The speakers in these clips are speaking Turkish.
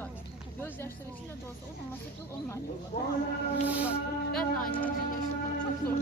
bak gözyaşları içinde de olsa o zaman sakın ben aynı yaşadım. Çok zor.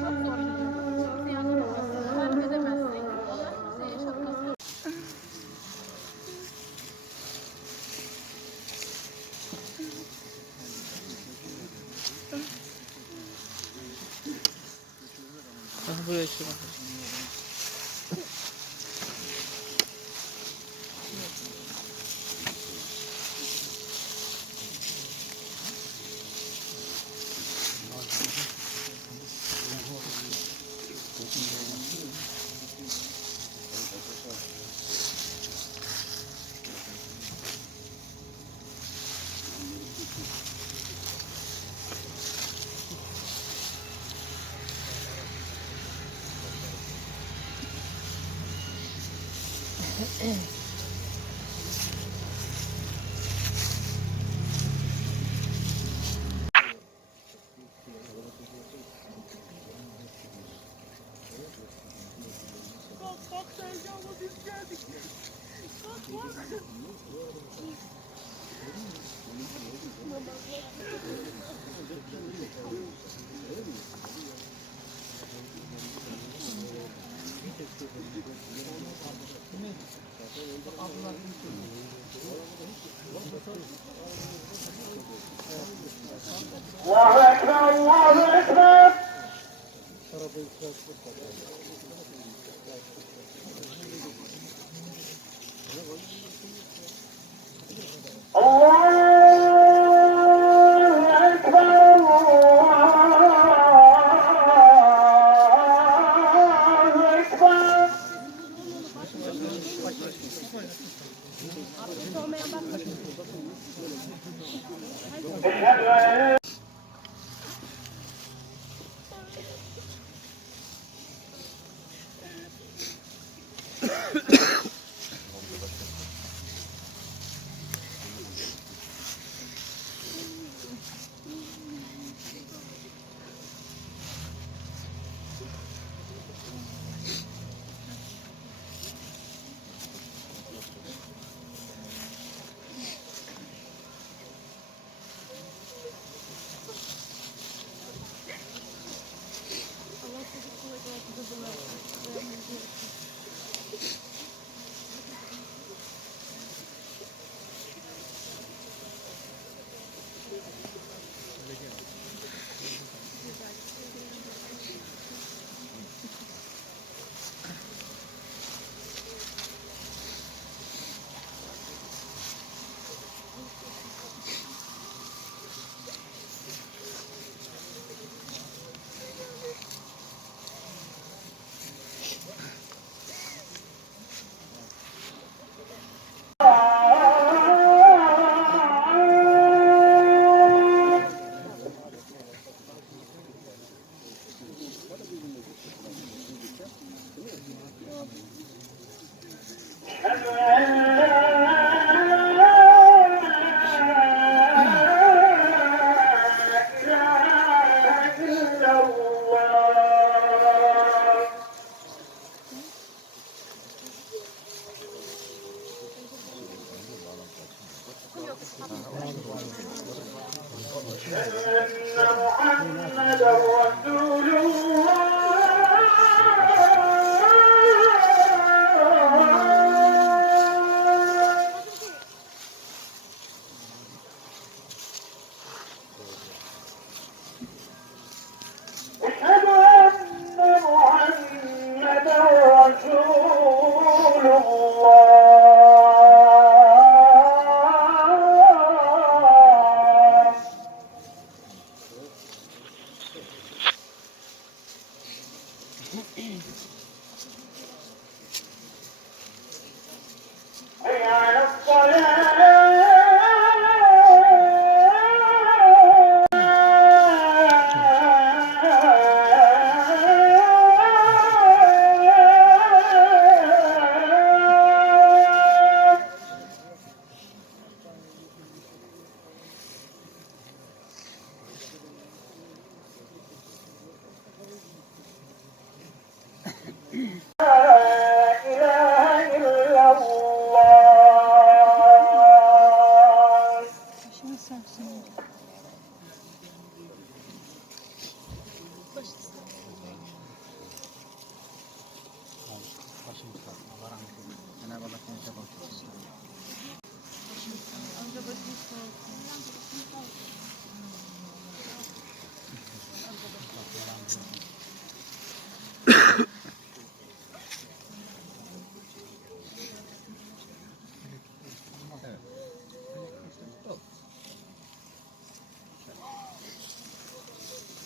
Çok zor bir şey. Anlatamazsın. Tarif edemezsin. Buraya açıyorum. Gracias.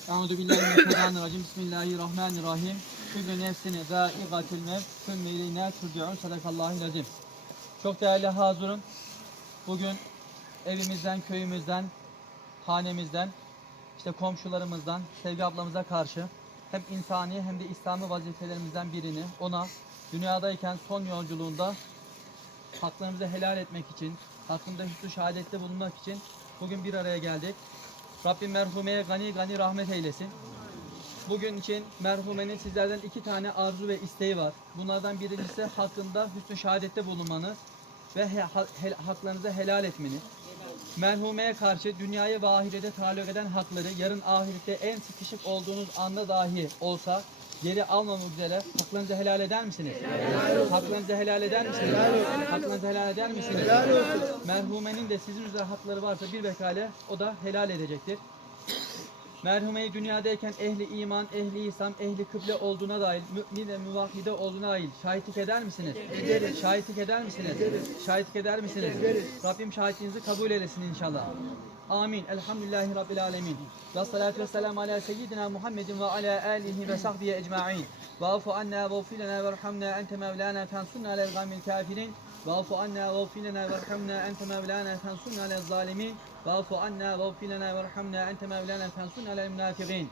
Euzu billahi mineşşeytanirracim. Bismillahirrahmanirrahim. Kullu nefsin zâiqatul mevt. Sümme ileyna turcaun. Sadakallahul azim. Çok değerli hazırım. Bugün evimizden, köyümüzden, hanemizden, işte komşularımızdan, Sevgi ablamıza karşı hem insani hem de İslami vazifelerimizden birini ona dünyadayken son yolculuğunda haklarımızı helal etmek için, hakkında hüsnü şehadette bulunmak için bugün bir araya geldik. Rabbim merhumeye gani gani rahmet eylesin. Bugün için merhumenin sizlerden iki tane arzu ve isteği var. Bunlardan birincisi hakkında hüsnü şehadette bulunmanız ve he- hel- haklarınızı helal etmeniz. Merhumeye karşı dünyaya ve ahirete taalluk eden hakları yarın ahirette en sıkışık olduğunuz anda dahi olsa geri almamak üzere haklarınızı helal eder misiniz? Haklarınızı helal eder misiniz? Haklarınızı helal eder misiniz? Merhumenin de sizin üzerine hakları varsa bir vekale o da helal edecektir. Merhumeyi dünyadayken ehli iman, ehli İslam, ehli kıble olduğuna dair, mümin ve müvahhide olduğuna dair şahitlik eder misiniz? Ederiz. Şahitlik eder misiniz? Ederiz. Şahitlik eder misiniz? Ederiz. Rabbim şahitliğinizi kabul eylesin inşallah. Amin. Elhamdülillahi Rabbil alemin. Ve salatu ve selamu ala seyyidina Muhammedin ve ala alihi ve sahbihi ecma'in. Ve afu anna ve ufilena ve rhamna ente mevlana fensunna alel gamil kafirin. Vafu anna vafilena verhamna ente mevlana fensun ale zalimin. Vafu anna vafilena verhamna ente mevlana fensun ale münafiqin.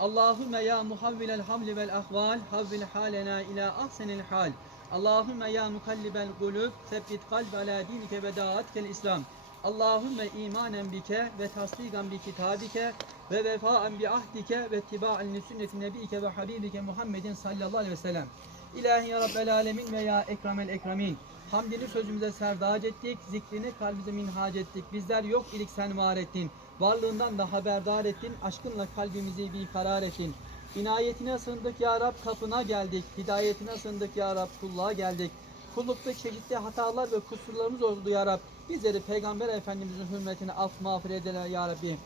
Allahümme ya muhavvilel hamli vel ahval, havvil halena ila ahsenil hal. Allahümme ya mukallibel gulub, sebbit kalb ala dinike ve daatkel İslam. Allahümme imanen bike ve tasdigan bi kitabike ve vefaen bi ahdike ve tiba'en li sünneti nebike ve habibike Muhammedin sallallahu aleyhi ve sellem. İlahi ya Rabbel alemin ve ya ekremel ekremin. Hamdini sözümüze serdac ettik, zikrini kalbimize minhac ettik. Bizler yok ilik sen var ettin. Varlığından da haberdar ettin, aşkınla kalbimizi bir karar ettin. İnayetine sığındık ya Rab, kapına geldik. Hidayetine sığındık ya Rab, kulluğa geldik. Kullukta çeşitli hatalar ve kusurlarımız oldu ya Rab. Bizleri Peygamber Efendimizin hürmetine af mağfiret eyle ya Rabbi.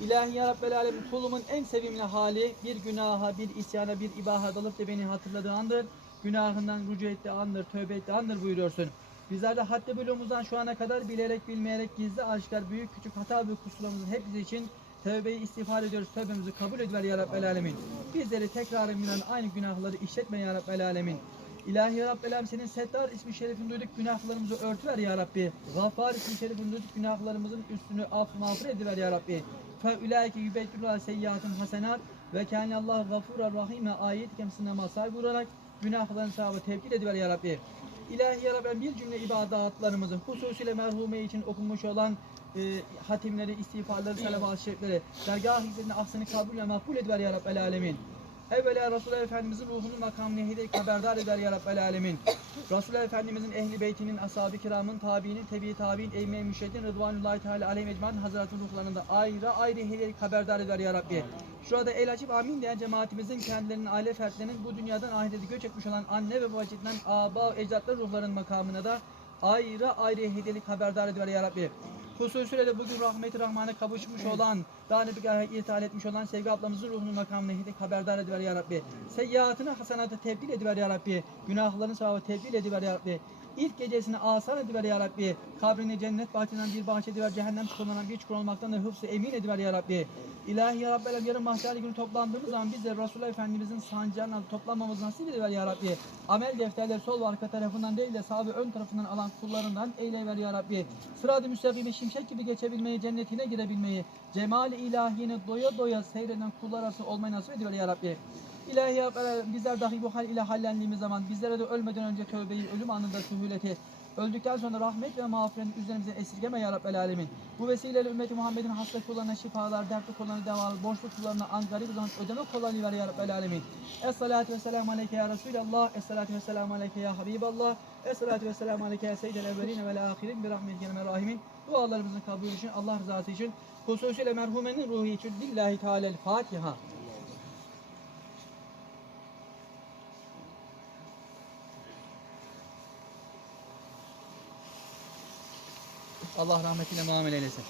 İlahi ya Rabbel Alemin kulumun en sevimli hali bir günaha, bir isyana, bir ibaha dalıp da beni hatırladığı andır. Günahından rücu ettiği andır, tövbe ettiği andır buyuruyorsun. Bizler de haddi bölümümüzden şu ana kadar bilerek bilmeyerek gizli aşikar büyük küçük hata ve kusurlarımızın hepsi için tövbeyi istiğfar ediyoruz. Tövbemizi kabul ediver ya Rabbel Alemin. Bizleri tekrar emiren aynı günahları işletme ya Rabbel Alemin. İlahi ya Rabbel Alem senin Settar ismi şerifini duyduk günahlarımızı örtüver ya Rabbi. Gaffar ismi şerifini duyduk günahlarımızın üstünü af mağfiret ediver ya Rabbi. Fe ulaike yübeddülüha seyyiatun hasenat ve kâne Allah gafura rahime ayet kemsine masal buyurarak günahların sahabı tevkil ediver ya Rabbi. İlahi ya Rabbi bir cümle ibadatlarımızı hususiyle merhume için okunmuş olan e, hatimleri, istiğfarları, salavat-ı şerifleri, dergah hizmetini, ahsını kabul ve makbul ediver ya Rabbel alemin. Evvela Resulullah Efendimizin ruhunun makamını hidayet haberdar eder ya Rabbel alemin. Resulullah Efendimizin ehli beytinin, ashab-ı kiramın, tabiinin, tebi tabiin, eyyme müşeddin, rıdvanullahi teala aleyhi ecmain hazretinin ruhlarında ayrı ayrı hidayet haberdar eder ya Rabbi. Şurada el açıp amin diyen cemaatimizin kendilerinin, aile fertlerinin bu dünyadan ahirete göç etmiş olan anne ve babacıktan aba, ecdatlar ruhların makamına da ayrı ayrı hediyelik haberdar ediver ya Rabbi. Hususiyle de bugün rahmeti rahmana kavuşmuş olan, bir ithal etmiş olan Sevgi ablamızın ruhunun makamına hediyelik haberdar ediver ya Rabbi. Seyyiatını hasenata tebdil ediver ya Rabbi. Günahların sevabı tebdil ediver ya Rabbi. İlk gecesini asan ediver ya Rabbi. Kabrini cennet bahçesinden bir bahçe ediver, cehennem çukurlarından bir çukur olmaktan da hıfzı emin ediver ya Rabbi. İlahi ya Rabbi yarın mahşer günü toplandığımız zaman biz de Resulullah Efendimizin sancağına toplanmamızı nasip ediver ya Rabbi. Amel defterleri sol ve arka tarafından değil de sağ ve ön tarafından alan kullarından eylever ya Rabbi. Sırat-ı müstakimi şimşek gibi geçebilmeyi, cennetine girebilmeyi, cemal-i doya doya seyreden kullar arası olmayı nasip ediver ya Rabbi. İlahi ya Rabbi, bizler dahi bu hal ile hallendiğimiz zaman bizlere de ölmeden önce tövbeyi, ölüm anında sühületi, öldükten sonra rahmet ve mağfiretin üzerimize esirgeme ya Rabbel Alemin. Bu vesileyle ümmeti Muhammed'in hasta kullarına şifalar, dertli kullarına devalar, borçlu kullarına an garip zaman ödeme kolaylığı ver ya Rabbel Alemin. Es-salatu ve selamu aleyke ya Resulallah, es-salatu ve selamu aleyke ya Habiballah, es-salatu ve selamu aleyke ya seyyidel evveline vel ahirin bir rahmetine rahimin. Dualarımızın kabulü için, Allah rızası için, hususiyle merhumenin ruhu için, lillahi teala'l Fatiha. Allah rahmetiyle muamele eylesin.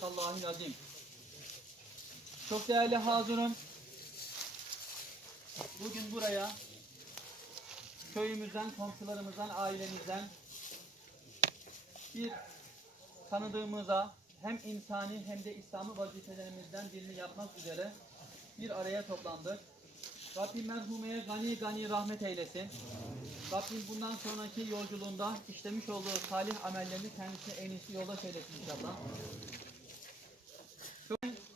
Sadakallahul azim. Çok değerli hazırım. Bugün buraya köyümüzden, komşularımızdan, ailemizden bir tanıdığımıza hem insani hem de İslami vazifelerimizden birini yapmak üzere bir araya toplandık. Rabbim merhumeye gani gani rahmet eylesin. Rabbim bundan sonraki yolculuğunda işlemiş olduğu salih amellerini kendisine en iyisi yoldaş eylesin inşallah.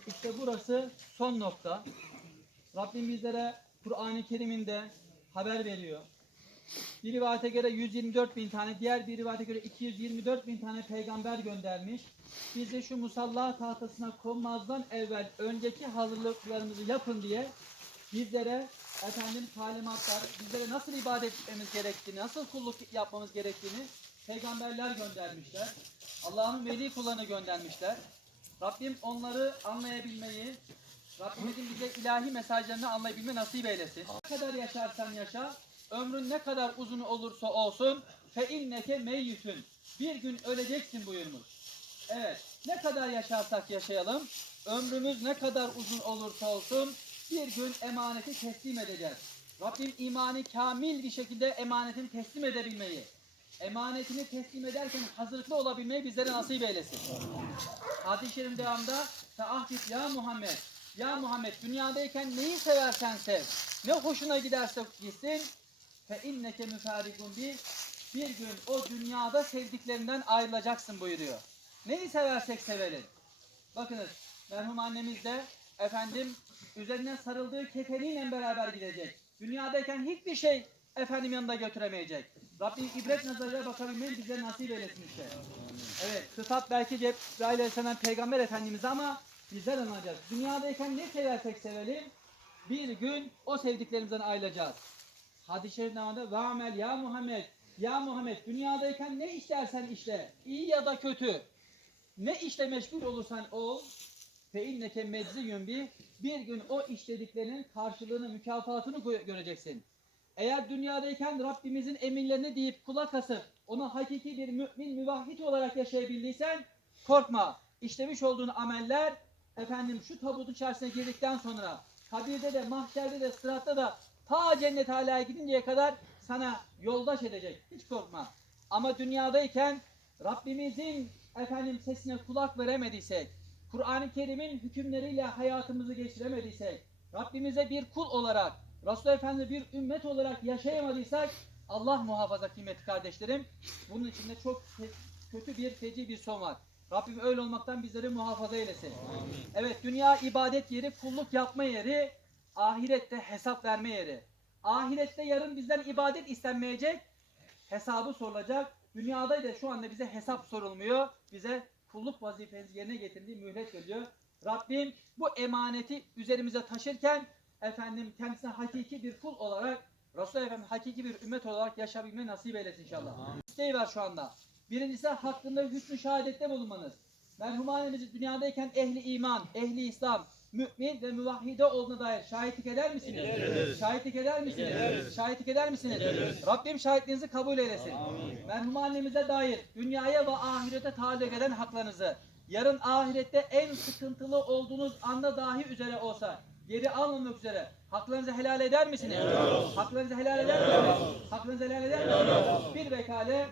İşte burası son nokta. Rabbim bizlere Kur'an-ı Kerim'inde haber veriyor. Bir rivayete göre 124 bin tane, diğer bir rivayete göre 224 bin tane peygamber göndermiş. Biz de şu musalla tahtasına konmazdan evvel önceki hazırlıklarımızı yapın diye bizlere efendim talimatlar, bizlere nasıl ibadet etmemiz gerektiğini, nasıl kulluk yapmamız gerektiğini peygamberler göndermişler. Allah'ın veli kullarını göndermişler. Rabbim onları anlayabilmeyi, Rabbimizin bize ilahi mesajlarını anlayabilme nasip eylesin. Ne kadar yaşarsan yaşa, ömrün ne kadar uzun olursa olsun, fe inneke meyyitün. Bir gün öleceksin buyurmuş. Evet, ne kadar yaşarsak yaşayalım, ömrümüz ne kadar uzun olursa olsun, bir gün emaneti teslim edeceğiz. Rabbim imanı kamil bir şekilde emanetini teslim edebilmeyi, emanetini teslim ederken hazırlıklı olabilmeyi bizlere nasip eylesin. Hadis-i şerifin devamında Teahhit ya Muhammed Ya Muhammed dünyadayken neyi seversen sev Ne hoşuna giderse gitsin Fe inneke müfarigun bir Bir gün o dünyada sevdiklerinden ayrılacaksın buyuruyor. Neyi seversek sevelim. Bakınız merhum annemiz de efendim üzerine sarıldığı kefeniyle beraber gidecek. Dünyadayken hiçbir şey efendim yanında götüremeyecek. Rabbim ibret nazarıyla bakabilmeyi bize nasip eylesin işte. Evet, sıfat belki Cebrail Aleyhisselam peygamber efendimiz ama bizler anlayacağız. Dünyadayken ne seversek sevelim, bir gün o sevdiklerimizden ayrılacağız. Hadis-i şerif namında ve amel ya Muhammed, ya Muhammed dünyadayken ne işlersen işle, iyi ya da kötü, ne işle meşgul olursan ol, fe inneke mecziyun bir, bir gün o işlediklerinin karşılığını, mükafatını gö- göreceksin. Eğer dünyadayken Rabbimizin emirlerini deyip kulak asıp ona hakiki bir mümin müvahhid olarak yaşayabildiysen korkma. İşlemiş olduğun ameller efendim şu tabutun içerisine girdikten sonra kabirde de mahşerde de sıratta da ta cennet alaya gidinceye kadar sana yoldaş edecek. Hiç korkma. Ama dünyadayken Rabbimizin efendim sesine kulak veremediysek, Kur'an-ı Kerim'in hükümleriyle hayatımızı geçiremediysek, Rabbimize bir kul olarak, Resulullah Efendimiz'e bir ümmet olarak yaşayamadıysak Allah muhafaza kıymetli kardeşlerim. Bunun içinde çok kötü bir feci bir son var. Rabbim öyle olmaktan bizleri muhafaza eylesin. Evet dünya ibadet yeri, kulluk yapma yeri, ahirette hesap verme yeri. Ahirette yarın bizden ibadet istenmeyecek, hesabı sorulacak. Dünyada da şu anda bize hesap sorulmuyor. Bize kulluk vazifemizi yerine getirdiği mühlet veriyor. Rabbim bu emaneti üzerimize taşırken efendim kendisine hakiki bir kul olarak Resulullah Efendimiz hakiki bir ümmet olarak yaşayabilmeyi nasip eylesin inşallah. İsteği var şu anda. Birincisi hakkında hüsnü şehadette bulunmanız. Merhum annemiz dünyadayken ehli iman, ehli İslam, mümin ve müvahhide olduğuna dair şahitlik eder misiniz? Şahitlik eder misiniz? Şahitlik eder misiniz? Rabbim şahitliğinizi kabul eylesin. Merhum annemize dair dünyaya ve ahirete taalluk eden haklarınızı yarın ahirette en sıkıntılı olduğunuz anda dahi üzere olsa geri almamak üzere haklarınızı helal eder misiniz? Haklarınızı helal eder misiniz? Haklarınızı helal eder misiniz? Bir vekale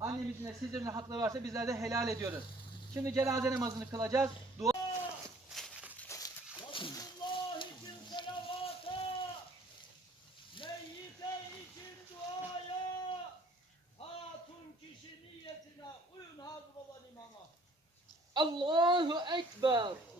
annemizin de sizlerin de hakları varsa bizler de helal ediyoruz. Şimdi cenaze namazını kılacağız. Dua Resulullah için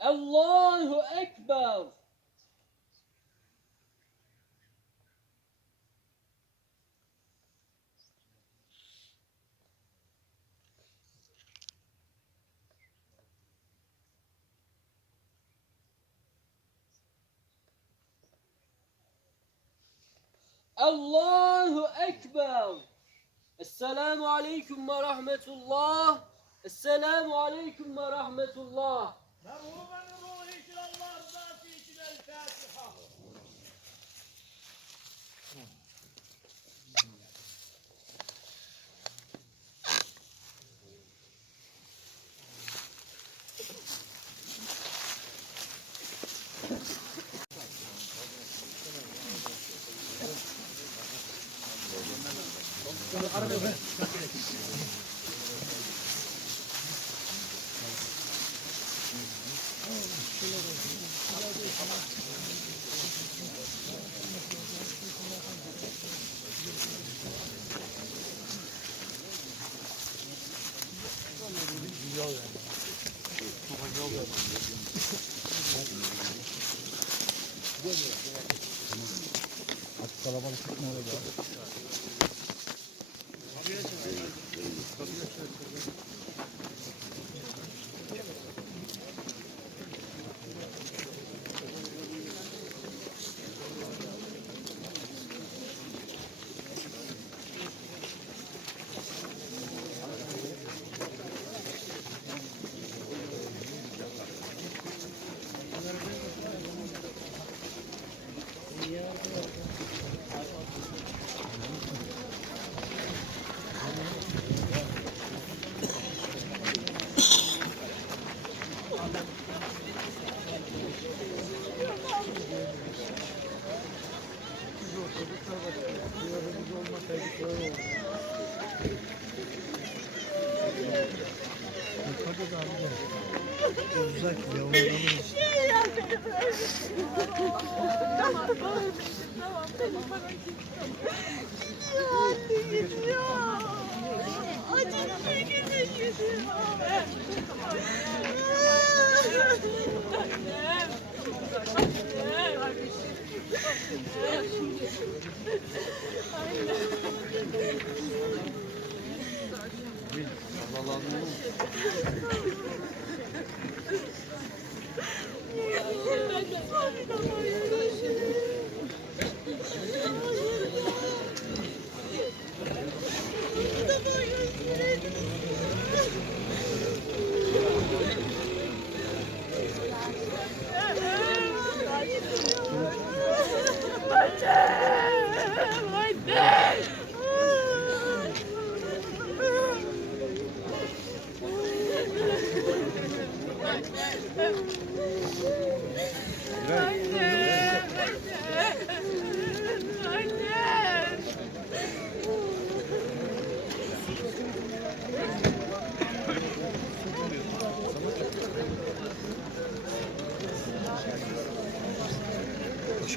Allahu Ekber. Allahu Ekber. Esselamu Aleyküm ve Rahmetullah. Esselamu Aleyküm ve Rahmetullah. Merhumenin চলাফল ঠিক মতো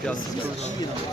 这样子就气了。